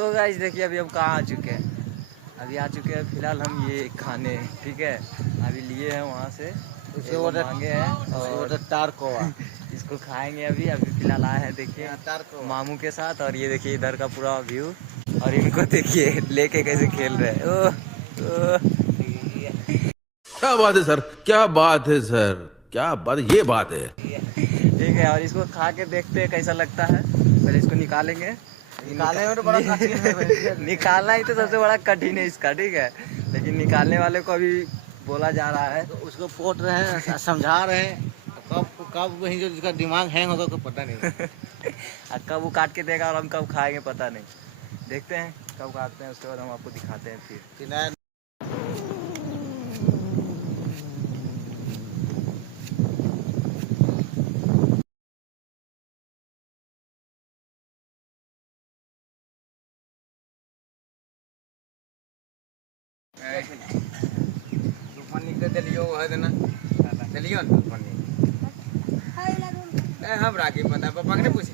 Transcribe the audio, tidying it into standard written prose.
तो गाइस देखिए अभी हम कहाँ आ चुके हैं। अभी आ चुके हैं फिलहाल हम ये खाने, ठीक है। अभी लिए हैं वहाँ से, इसको मांगे हैं और तार कोवा इसको खाएंगे। अभी अभी फिलहाल आए हैं देखिए मामू के साथ। और ये देखिए इधर का पूरा व्यू, और इनको देखिए लेके कैसे खेल रहे हैं। क्या बात है सर, क्या बात है सर, क्या बात, ये बात है। ठीक है, और इसको खा के देखते हैं कैसा लगता है। पहले इसको निकालेंगे। निकालने में तो बड़ा कठिन है। निकालना ही तो सबसे बड़ा कठिन है इसका, ठीक है। लेकिन निकालने वाले को अभी बोला जा रहा है, तो उसको पोट रहे हैं, समझा रहे हैं। कब कब वही जो जिसका दिमाग हैंग होगा कोई पता नहीं। कब वो काट के देगा और हम कब खाएंगे पता नहीं। देखते हैं कब काटते हैं, उसके बाद हम आपको दिखाते हैं फिर। दुपन्नी के दिलियो है देना दिलियो ना दुपन्नी हम राखी पता पापा ने पूछ